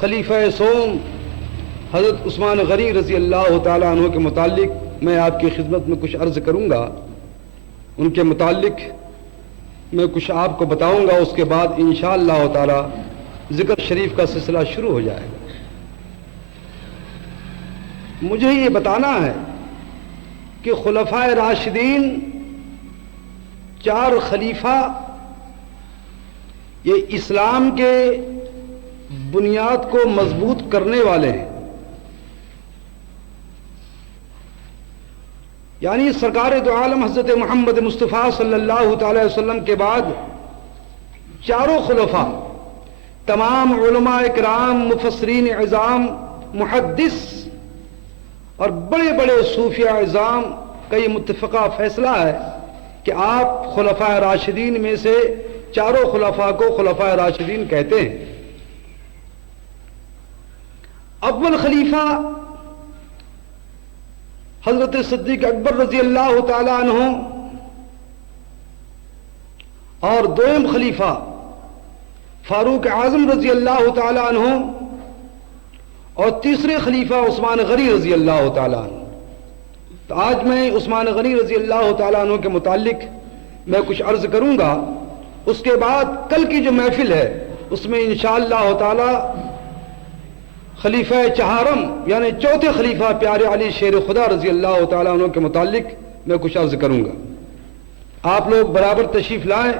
خلیفہ سوم حضرت عثمان غنی رضی اللہ تعالیٰ عنہ کے متعلق میں آپ کی خدمت میں کچھ عرض کروں گا. ان کے متعلق میں کچھ آپ کو بتاؤں گا. اس کے بعد انشاءاللہ تعالیٰ ذکر شریف کا سلسلہ شروع ہو جائے گا. مجھے یہ بتانا ہے کہ خلفائے راشدین 4 خلیفہ یہ اسلام کے بنیاد کو مضبوط کرنے والے ہیں. یعنی سرکار دو عالم حضرت محمد مصطفیٰ صلی اللہ تعالی وسلم کے بعد 4 خلفاء تمام علماء کرام، مفسرین عظام، محدث اور بڑے بڑے صوفیاء عظام کا یہ متفقہ فیصلہ ہے کہ آپ خلفاء راشدین میں سے 4 خلفاء کو خلفاء راشدین کہتے ہیں. اول خلیفہ حضرت صدیق اکبر رضی اللہ تعالی عنہ اور دوم خلیفہ فاروق اعظم رضی اللہ تعالی عنہ اور تیسرے خلیفہ عثمان غنی رضی اللہ تعالی عنہ. تو آج میں عثمان غنی رضی اللہ تعالی عنہ کے متعلق میں کچھ عرض کروں گا. اس کے بعد کل کی جو محفل ہے اس میں انشاءاللہ تعالی خلیفہ چہارم یعنی 4تھے خلیفہ پیارے علی شیر خدا رضی اللہ تعالیٰ عنہ کے متعلق میں کچھ عرض کروں گا. آپ لوگ برابر تشریف لائیں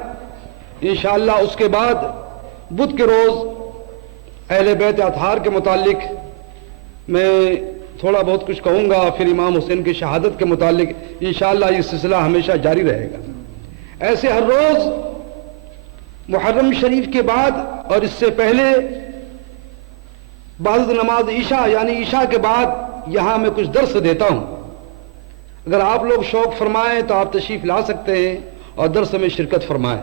انشاءاللہ. اس کے بعد بدھ کے روز اہل بیت اطہار کے متعلق میں تھوڑا بہت کچھ کہوں گا. پھر امام حسین کی شہادت کے متعلق انشاءاللہ یہ سلسلہ ہمیشہ جاری رہے گا. ایسے ہر روز محرم شریف کے بعد اور اس سے پہلے بعد نماز عشاء یعنی عشاء کے بعد یہاں میں کچھ درس دیتا ہوں. اگر آپ لوگ شوق فرمائیں تو آپ تشریف لا سکتے ہیں اور درس میں شرکت فرمائیں.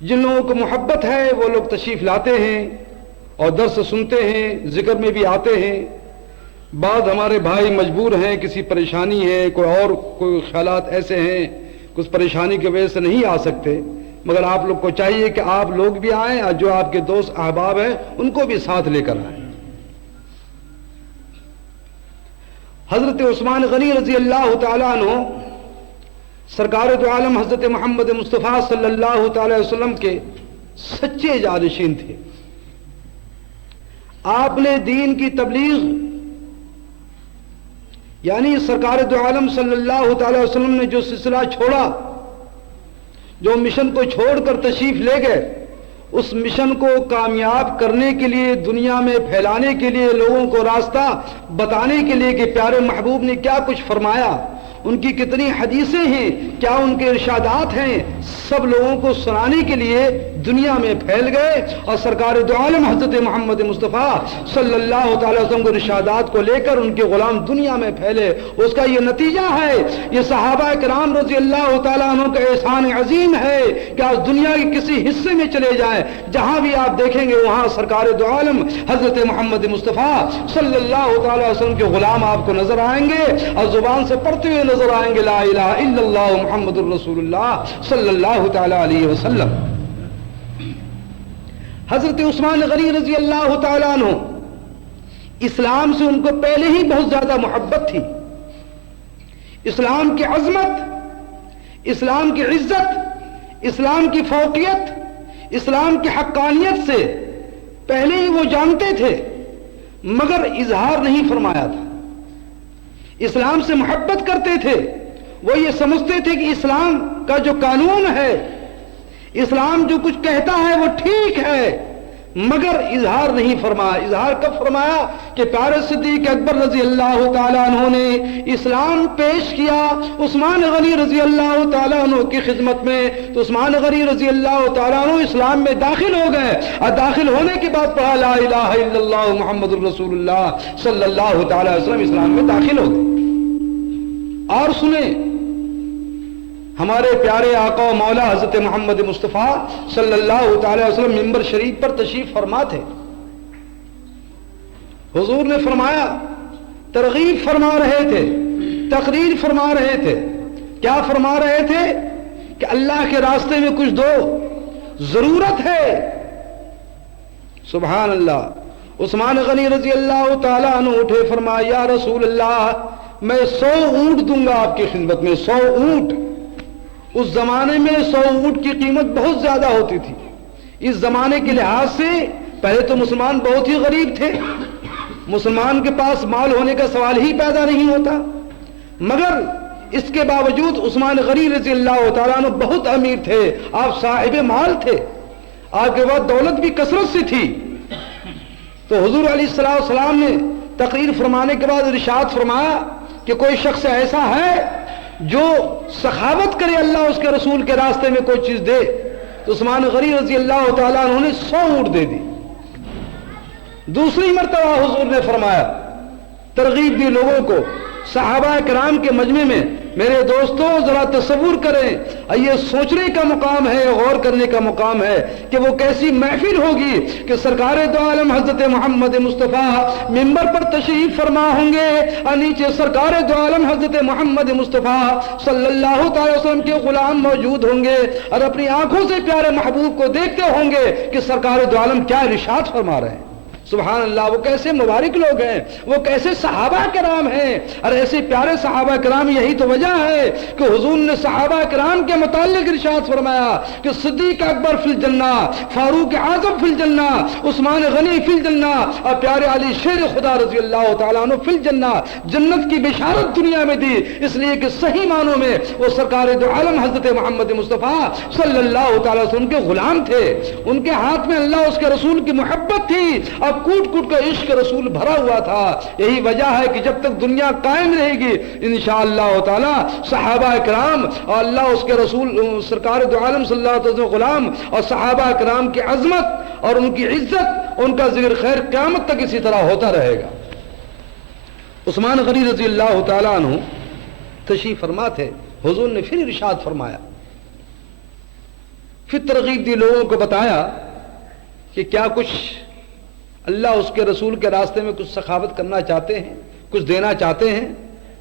جن لوگوں کو محبت ہے وہ لوگ تشریف لاتے ہیں اور درس سنتے ہیں، ذکر میں بھی آتے ہیں. بعض ہمارے بھائی مجبور ہیں، کسی پریشانی ہے، کوئی خیالات ایسے ہیں کچھ پریشانی کی وجہ سے نہیں آ سکتے. مگر آپ لوگ کو چاہیے کہ آپ لوگ بھی آئیں اور جو آپ کے دوست احباب ہیں ان کو بھی ساتھ لے کر آئیں. حضرت عثمان غنی رضی اللہ تعالیٰ عنہ سرکار دو عالم حضرت محمد مصطفیٰ صلی اللہ تعالی وسلم کے سچے جانشین تھے. آپ نے دین کی تبلیغ یعنی سرکار دو عالم صلی اللہ تعالی وسلم نے جو سلسلہ چھوڑا، جو مشن کو چھوڑ کر تشریف لے گئے، اس مشن کو کامیاب کرنے کے لیے، دنیا میں پھیلانے کے لیے، لوگوں کو راستہ بتانے کے لیے کہ پیارے محبوب نے کیا کچھ فرمایا، ان کی کتنی حدیثیں ہیں، کیا ان کے ارشادات ہیں، سب لوگوں کو سنانے کے لیے دنیا میں پھیل گئے. اور سرکار دو عالم حضرت محمد مصطفیٰ صلی اللہ تعالی وسلم کے ارشادات کو لے کر ان کے غلام دنیا میں پھیلے. اس کا یہ نتیجہ ہے، یہ صحابہ کرام رضی اللہ تعالیٰ عنہ کا احسان عظیم ہے کہ آج دنیا کے کسی حصے میں چلے جائیں، جہاں بھی آپ دیکھیں گے وہاں سرکار دو عالم حضرت محمد مصطفیٰ صلی اللہ تعالی وسلم کے غلام آپ کو نظر آئیں گے اور زبان سے پڑھتے ہوئے نظر آئیں گے لا الہ الا اللہ محمد الرسول اللہ صلی اللہ تعالی علیہ وسلم. حضرت عثمان غنی رضی اللہ تعالیٰ عنہ اسلام سے ان کو پہلے ہی بہت زیادہ محبت تھی. اسلام کی عظمت، اسلام کی عزت، اسلام کی فوقیت، اسلام کی حقانیت سے پہلے ہی وہ جانتے تھے مگر اظہار نہیں فرمایا تھا. اسلام سے محبت کرتے تھے، وہ یہ سمجھتے تھے کہ اسلام کا جو قانون ہے، اسلام جو کچھ کہتا ہے وہ ٹھیک ہے، مگر اظہار نہیں فرمایا. اظہار کب فرمایا کہ پیارے صدیق اکبر رضی اللہ تعالیٰ عنہ نے اسلام پیش کیا عثمان غنی رضی اللہ تعالیٰ عنہ کی خدمت میں، تو عثمان غنی رضی اللہ تعالیٰ عنہ اسلام میں داخل ہو گئے اور داخل ہونے کے بعد پڑھا لا الہ الا اللہ محمد الرسول اللہ صلی اللہ تعالی وسلم، اسلام میں داخل ہو گئے. اور سنیں ہمارے پیارے آقا و مولا حضرت محمد مصطفیٰ صلی اللہ تعالی وسلم ممبر شریف پر تشریف فرما تھے. حضور نے فرمایا، ترغیب فرما رہے تھے، تقریر فرما رہے تھے. کیا فرما رہے تھے؟ کہ اللہ کے راستے میں کچھ دو، ضرورت ہے، سبحان اللہ۔ عثمان غنی رضی اللہ تعالیٰ عنہ اٹھے، فرمایا یا رسول اللہ میں 100 اونٹ دوں گا آپ کی خدمت میں، 100 اونٹ۔ اس زمانے میں 100 اونٹ کی قیمت بہت زیادہ ہوتی تھی۔ اس زمانے کے لحاظ سے پہلے تو مسلمان بہت ہی غریب تھے، مسلمان کے پاس مال ہونے کا سوال ہی پیدا نہیں ہوتا، مگر اس کے باوجود عثمان غنی رضی اللہ تعالیٰ عنہ بہت امیر تھے، آپ صاحب مال تھے، آپ کے بعد دولت بھی کثرت سے تھی۔ تو حضور علیہ السلام نے تقریر فرمانے کے بعد ارشاد فرمایا کہ کوئی شخص ایسا ہے جو سخاوت کرے اللہ اس کے رسول کے راستے میں کوئی چیز دے، تو عثمان غنی رضی اللہ تعالیٰ عنہ نے 100 اونٹ دے دی۔ دوسری مرتبہ حضور نے فرمایا، ترغیب دی لوگوں کو، صحابہ کرام کے مجمع میں، میرے دوستوں ذرا تصور کریں، یہ سوچنے کا مقام ہے، غور کرنے کا مقام ہے کہ وہ کیسی محفل ہوگی کہ سرکار دو عالم حضرت محمد مصطفیٰ ممبر پر تشریف فرما ہوں گے اور نیچے سرکار دو عالم حضرت محمد مصطفیٰ صلی اللہ تعالی وسلم کے غلام موجود ہوں گے اور اپنی آنکھوں سے پیارے محبوب کو دیکھتے ہوں گے کہ سرکار دو عالم کیا ارشاد فرما رہے ہیں۔ سبحان اللہ، وہ کیسے مبارک لوگ ہیں، وہ کیسے صحابہ کرام ہیں، اور ایسے پیارے صحابہ کرام۔ یہی تو وجہ ہے کہ حضور نے صحابہ کرام کے متعلق ارشاد فرمایا کہ صدیق اکبر فی الجنہ، فاروق اعظم فی الجنہ، عثمان غنی فی الجنہ، اور پیارے علی شیر خدا رضی اللہ تعالیٰ عنہ فی الجنہ۔ جنت کی بشارت دنیا میں دی، اس لیے کہ صحیح معنوں میں وہ سرکار دو عالم حضرت محمد مصطفیٰ صلی اللہ تعالیٰ وسلم کے غلام تھے، ان کے ہاتھ میں اللہ اس کے رسول کی محبت تھی، اب کوٹ کوٹ کا عشق رسول بھرا ہوا تھا۔ یہی وجہ ہے کہ جب تک دنیا قائم رہے گی انشاءاللہ تعالی صحابہ کرام اور اللہ اس کے رسول سرکار دو عالم صلی اللہ علیہ وسلم غلام اور صحابہ کرام کی عظمت اور ان کی عزت، ان کا ذکر خیر قیامت تک اسی طرح ہوتا رہے گا۔ عثمان غنی رضی اللہ تعالیٰ عنہ تشریف فرما تھے، حضور نے پھر ارشاد فرمایا، پھر ترغیب دی لوگوں کو بتایا کہ کیا کچھ اللہ اس کے رسول کے راستے میں کچھ سخاوت کرنا چاہتے ہیں، کچھ دینا چاہتے ہیں؟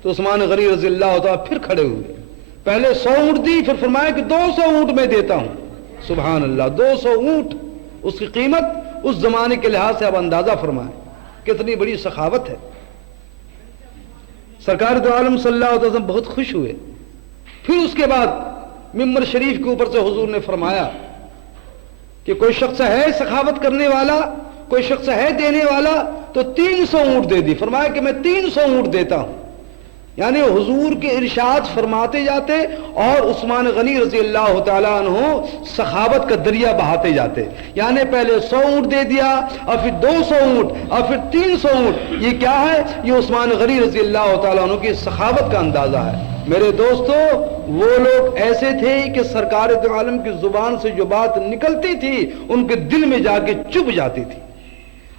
تو عثمان غنی رضی اللہ تعالیٰ پھر کھڑے ہوئے، پہلے 100 اونٹ دی، پھر فرمایا کہ 200 اونٹ میں دیتا ہوں۔ سبحان اللہ، 200 اونٹ، اس کی قیمت اس زمانے کے لحاظ سے اب اندازہ فرمائیں کتنی بڑی سخاوت ہے۔ سرکار دو عالم صلی اللہ علیہ وسلم بہت خوش ہوئے۔ پھر اس کے بعد ممبر شریف کے اوپر سے حضور نے فرمایا کہ کوئی شخص ہے سخاوت کرنے والا، کوئی شخص ہے دینے والا، تو 300 اونٹ دے دی۔ فرمایا کہ میں 300 اونٹ دیتا ہوں، یعنی حضور کے ارشاد فرماتے جاتے اور عثمان غنی رضی اللہ تعالیٰ عنہ سخاوت کا دریا بہاتے جاتے، یعنی پہلے 100 اونٹ دے دیا اور پھر 200 اونٹ اور پھر 300 اونٹ۔ یہ کیا ہے؟ یہ عثمان غنی رضی اللہ تعالیٰ عنہ کی سخاوت کا اندازہ ہے۔ میرے دوستو، وہ لوگ ایسے تھے کہ سرکار دو عالم کی زبان سے جو بات نکلتی تھی ان کے دل میں جا کے چپ جاتی تھی،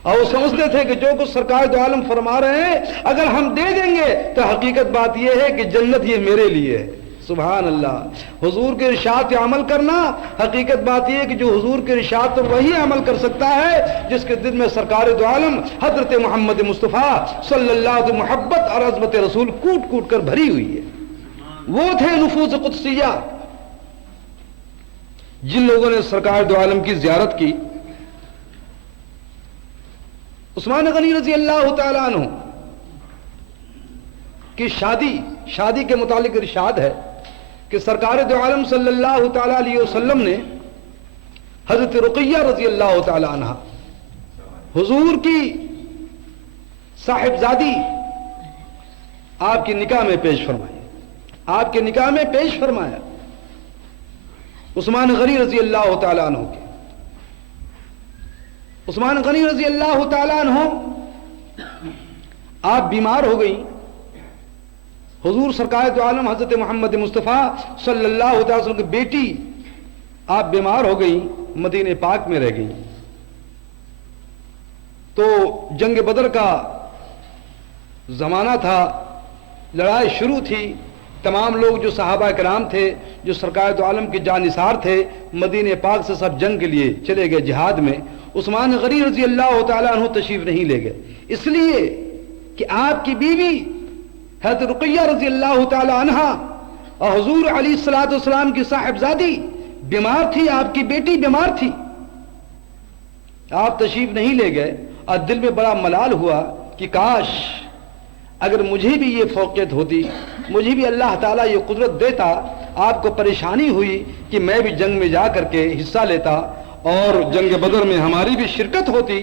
اور وہ سمجھتے تھے کہ جو کچھ سرکار دو عالم فرما رہے ہیں اگر ہم دے دیں گے تو حقیقت بات یہ ہے کہ جنت یہ میرے لیے ہے۔ سبحان اللہ، حضور کے ارشاد پہ عمل کرنا، حقیقت بات یہ ہے کہ جو حضور کے ارشاد پر وہی عمل کر سکتا ہے جس کے دل میں سرکار دو عالم حضرت محمد مصطفیٰ صلی اللہ علیہ وسلم محبت اور عظمت رسول کوٹ کوٹ کر بھری ہوئی ہے۔ وہ تھے نفوذ قدسیہ جن لوگوں نے سرکار دو عالم کی زیارت کی۔ عثمان غنی رضی اللہ تعالیٰ عنہ کی شادی کے متعلق ارشاد ہے کہ سرکار دو عالم صلی اللہ تعالیٰ علیہ وسلم نے حضرت رقیہ رضی اللہ تعالیٰ عنہ حضور کی صاحبزادی آپ کی نکاح میں پیش فرمائی، آپ کے نکاح میں پیش فرمایا عثمان غنی رضی اللہ تعالیٰ عنہ کے۔ عثمان غنی رضی اللہ تعالیٰ عنہ آپ بیمار ہو گئی، حضور سرکار دو عالم حضرت محمد مصطفیٰ صلی اللہ علیہ وسلم کی بیٹی آپ بیمار ہو گئی، مدینہ پاک میں رہ گئی۔ تو جنگ بدر کا زمانہ تھا، لڑائی شروع تھی، تمام لوگ جو صحابہ کرام تھے، جو سرکار دو عالم کے جانثار تھے، مدینہ پاک سے سب جنگ کے لیے چلے گئے جہاد میں۔ عثمان غنی رضی اللہ تعالیٰ عنہ تشریف نہیں لے گئے، اس لیے کہ آپ کی بیوی حضرت رقیہ رضی اللہ تعالیٰ عنہ اور حضور علیہ الصلوۃ والسلام کی صاحبزادی بیمار تھی، آپ کی بیٹی بیمار تھی۔ آپ تشریف نہیں لے گئے اور دل میں بڑا ملال ہوا کہ کاش اگر مجھے بھی یہ فوقیت ہوتی، مجھے بھی اللہ تعالیٰ یہ قدرت دیتا، آپ کو پریشانی ہوئی کہ میں بھی جنگ میں جا کر کے حصہ لیتا اور جنگ بدر میں ہماری بھی شرکت ہوتی۔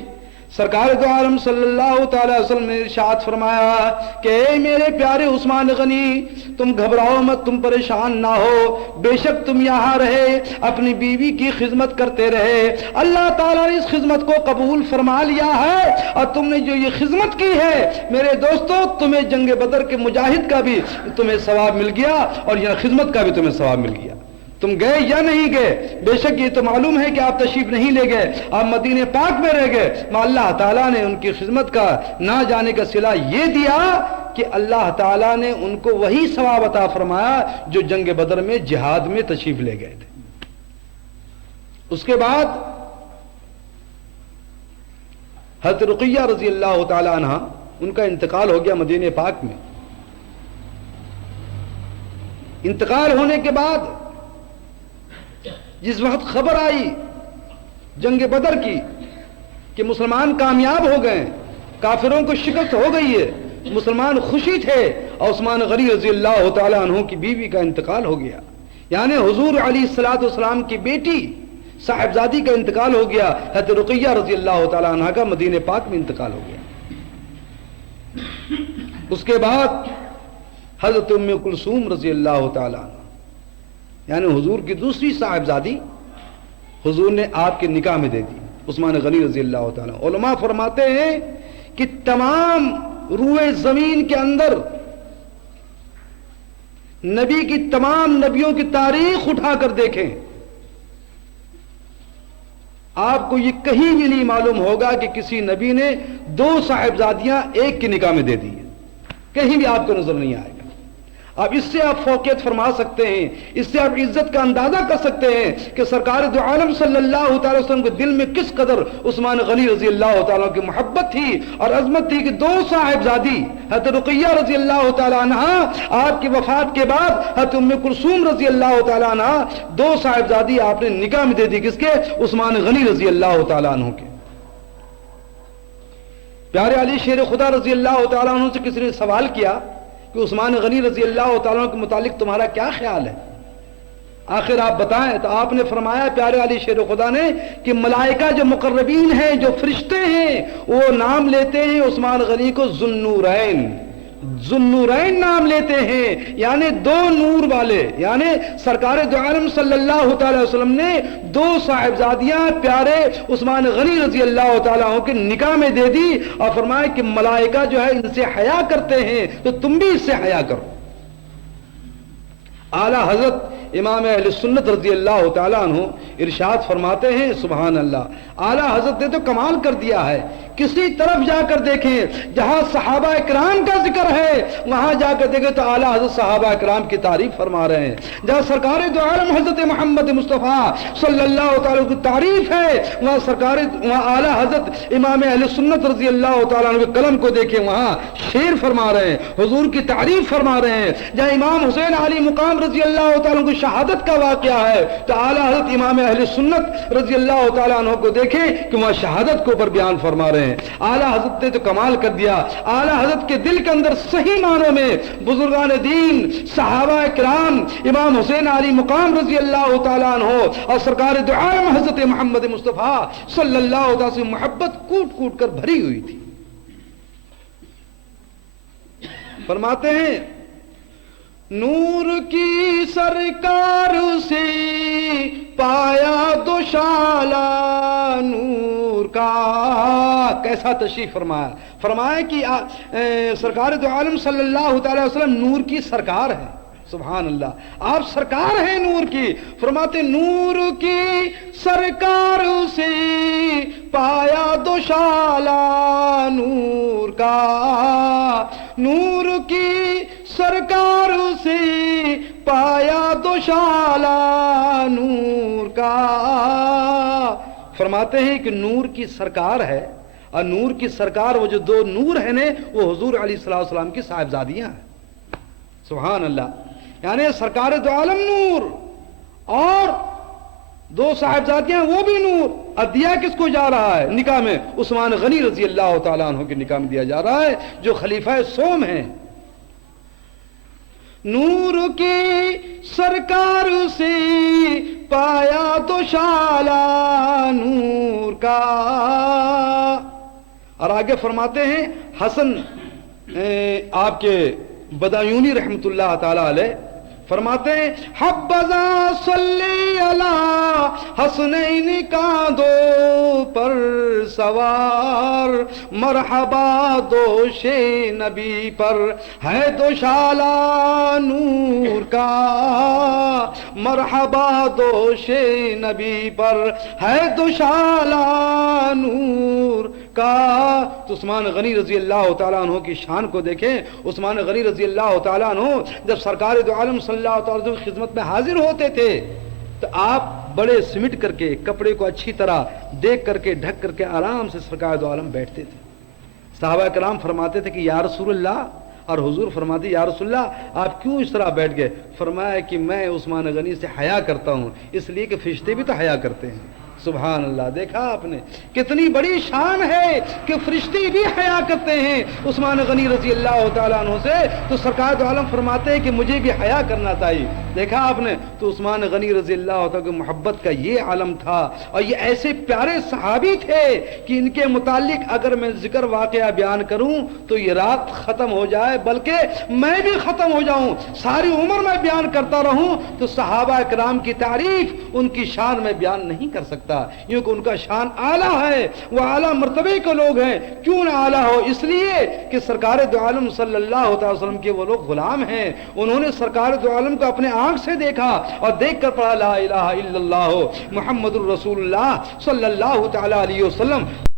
سرکار دو عالم صلی اللہ تعالی وسلم نے ارشاد فرمایا کہ اے میرے پیارے عثمان غنی، تم گھبراؤ مت، تم پریشان نہ ہو، بے شک تم یہاں رہے، اپنی بیوی کی خدمت کرتے رہے، اللہ تعالیٰ نے اس خدمت کو قبول فرما لیا ہے، اور تم نے جو یہ خدمت کی ہے میرے دوستو، تمہیں جنگ بدر کے مجاہد کا بھی تمہیں ثواب مل گیا اور یہ خدمت کا بھی تمہیں ثواب مل گیا۔ تم گئے یا نہیں گئے، بے شک یہ تو معلوم ہے کہ آپ تشریف نہیں لے گئے، آپ مدینہ پاک میں رہ گئے، مگر اللہ تعالیٰ نے ان کی خدمت کا نہ جانے کا صلہ یہ دیا کہ اللہ تعالیٰ نے ان کو وہی ثواب عطا فرمایا جو جنگ بدر میں جہاد میں تشریف لے گئے تھے۔ اس کے بعد حضرت رقیہ رضی اللہ تعالی عنہ، ان کا انتقال ہو گیا مدینہ پاک میں۔ انتقال ہونے کے بعد جس وقت خبر آئی جنگ بدر کی کہ مسلمان کامیاب ہو گئے، کافروں کو شکست ہو گئی ہے، مسلمان خوشی تھے، اور عثمان غنی رضی اللہ تعالی عنہ کی بیوی کا انتقال ہو گیا، یعنی حضور علیہ الصلوۃ والسلام کی بیٹی صاحبزادی کا انتقال ہو گیا، حضرت رقیہ رضی اللہ تعالی عنہ کا مدینہ پاک میں انتقال ہو گیا۔ اس کے بعد حضرت ام کلثوم رضی اللہ تعالی عنہ، یعنی حضور کی دوسری صاحبزادی، حضور نے آپ کے نکاح میں دے دی، عثمان غنی رضی اللہ تعالیٰ۔ علماء فرماتے ہیں کہ تمام روئے زمین کے اندر نبی کی تمام نبیوں کی تاریخ اٹھا کر دیکھیں، آپ کو یہ کہیں بھی نہیں معلوم ہوگا کہ کسی نبی نے دو صاحبزادیاں ایک کے نکاح میں دے دی ہیں، کہیں بھی آپ کو نظر نہیں آئے گا۔ اب اس سے آپ فوقیت فرما سکتے ہیں، اس سے آپ عزت کا اندازہ کر سکتے ہیں کہ سرکار دو عالم صلی اللہ تعالی وسلم کے دل میں کس قدر عثمان غنی رضی اللہ تعالیٰ کی محبت تھی اور عظمت تھی کہ دو صاحبزادی حضرت رقیہ رضی اللہ تعالیٰ عنہ، آپ کی وفات کے بعد حضرت ام کلثوم رضی اللہ تعالیٰ عنہ، دو صاحبزادی آپ نے نکاح میں دے دی، کس کے؟ عثمان غنی رضی اللہ تعالیٰ عنہ کے۔ پیارے علی شیر خدا رضی اللہ تعالیٰ عنہ سے کسی نے سوال کیا کہ عثمان غنی رضی اللہ تعالیٰ کے متعلق تمہارا کیا خیال ہے، آخر آپ بتائیں؟ تو آپ نے فرمایا پیارے علی شیر خدا نے کہ ملائکہ جو مقربین ہیں، جو فرشتے ہیں، وہ نام لیتے ہیں عثمان غنی کو ذوالنورین، ذوالنورین نام لیتے ہیں، یعنی دو نور والے، یعنی سرکار دو عالم صلی اللہ تعالی وسلم نے دو صاحبزادیاں پیارے عثمان غنی رضی اللہ تعالیٰ عنہ کے نکاح میں دے دی، اور فرمایا کہ ملائکہ جو ہے ان سے حیا کرتے ہیں، تو تم بھی اس سے حیا کرو۔ اعلیٰ حضرت امام اہل سنت رضی اللہ تعالیٰ عنہ ارشاد فرماتے ہیں، سبحان اللہ، اعلیٰ حضرت نے تو کمال کر دیا ہے، کسی طرف جا کر دیکھیں جہاں صحابہ اکرام کا ذکر ہے، وہاں جا کر دیکھیں تو اعلیٰ حضرت صحابہ اکرام کی تعریف فرما رہے ہیں، جہاں سرکار دو عالم حضرت محمد مصطفیٰ صلی اللہ تعالیٰ کی تعریف ہے، وہاں اعلیٰ حضرت امام اہل سنت رضی اللہ تعالیٰ عنہ کے قلم کو دیکھیں، وہاں شعر فرما رہے ہیں، حضور کی تعریف فرما رہے ہیں، جہاں امام حسین علی مقام رضی اللہ تعالیٰ کی شہادت کا واقعہ ہے، تو اعلیٰ حضرت امام اہل سنت رضی اللہ تعالیٰ عنہ کو دیکھیں کہ وہاں شہادت کے اوپر بیان فرما رہے ہیں۔ اعلیٰ حضرت نے تو کمال کر دیا، اعلیٰ حضرت کے دل کے اندر صحیح معنوں میں بزرگان دین، صحابہ کرام، امام حسین علی مقام رضی اللہ تعالیٰ عنہ اور سرکار دو عالم حضرت محمد مصطفیٰ صلی اللہ علیہ وسلم محبت کوٹ کوٹ کر بھری ہوئی تھی۔ فرماتے ہیں نور کی سرکار سے پایا دوشالہ نور کا، کیسا تشریف فرمایا، فرمایا کہ سرکار دو عالم صلی اللہ تعالی وسلم نور کی سرکار ہے، سبحان اللہ، آپ سرکار ہیں نور کی۔ فرماتے نور کی سرکار سے پایا دوشالہ نور کا، نور کی سرکار سے پایا دوشالہ نور کا۔ فرماتے ہیں کہ نور کی سرکار ہے، اور نور کی سرکار وہ جو دو نور ہیں نے، وہ حضور علیہ السلام کی صاحبزادیاں ہیں، سبحان اللہ، یعنی سرکار دو عالم نور اور دو صاحبزادیاں وہ بھی نور. اور دیا کس کو جا رہا ہے نکاح میں؟ عثمان غنی رضی اللہ تعالیٰ عنہ کے نکاح میں دیا جا رہا ہے جو خلیفہ سوم ہیں. نور کی سرکار سے پایا تو شالا نور کا. اور آگے فرماتے ہیں حسن آپ کے بدایونی رحمت اللہ تعالی علیہ فرماتے ہیں حبذا صلی علی حسنین کا دو پر سوار مرحبا دوش نبی پر ہے دوشالہ نور کا مرحبا دوش نبی پر ہے دوشالہ نور کا. تو عثمان غنی رضی اللہ تعالیٰ عنہ کی شان کو دیکھیں. عثمان غنی رضی اللہ تعالیٰ عنہ جب سرکار دو عالم صلی اللہ تعالیٰ عنہ کی خدمت میں حاضر ہوتے تھے تو آپ بڑے سمٹ کر کے کپڑے کو اچھی طرح دیکھ کر کے ڈھک کر کے آرام سے سرکار دو عالم بیٹھتے تھے. صحابہ کرام فرماتے تھے کہ یا رسول اللہ, اور حضور فرماتے یا رسول اللہ آپ کیوں اس طرح بیٹھ گئے؟ فرمایا کہ میں عثمان غنی سے حیا کرتا ہوں, اس لیے کہ فرشتے بھی تو حیا کرتے ہیں. سبحان اللہ. دیکھا آپ نے کتنی بڑی شان ہے کہ فرشتے بھی حیا کرتے ہیں عثمان غنی رضی اللہ تعالیٰ عنہ سے. تو سرکار دو عالم فرماتے ہیں کہ مجھے بھی حیا کرنا چاہیے. دیکھا آپ نے. تو عثمان غنی رضی اللہ تعالیٰ کی محبت کا یہ عالم تھا, اور یہ ایسے پیارے صحابی تھے کہ ان کے متعلق اگر میں ذکر واقعہ بیان کروں تو یہ رات ختم ہو جائے, بلکہ میں بھی ختم ہو جاؤں, ساری عمر میں بیان کرتا رہوں تو صحابہ کرام کی تعریف ان کی شان میں بیان نہیں کر سکتا, کیونکہ ان کا شان اعلیٰ ہے, وہ اعلیٰ مرتبے کے لوگ ہیں. کیوں نہ اعلیٰ ہو؟ اس لیے کہ سرکار دو عالم صلی اللہ علیہ وسلم کے وہ لوگ غلام ہیں. انہوں نے سرکار دو عالم کو اپنے آنکھ سے دیکھا اور دیکھ کر پڑھا لا الہ الا اللہ محمد الرسول اللہ صلی اللہ تعالی علیہ وسلم.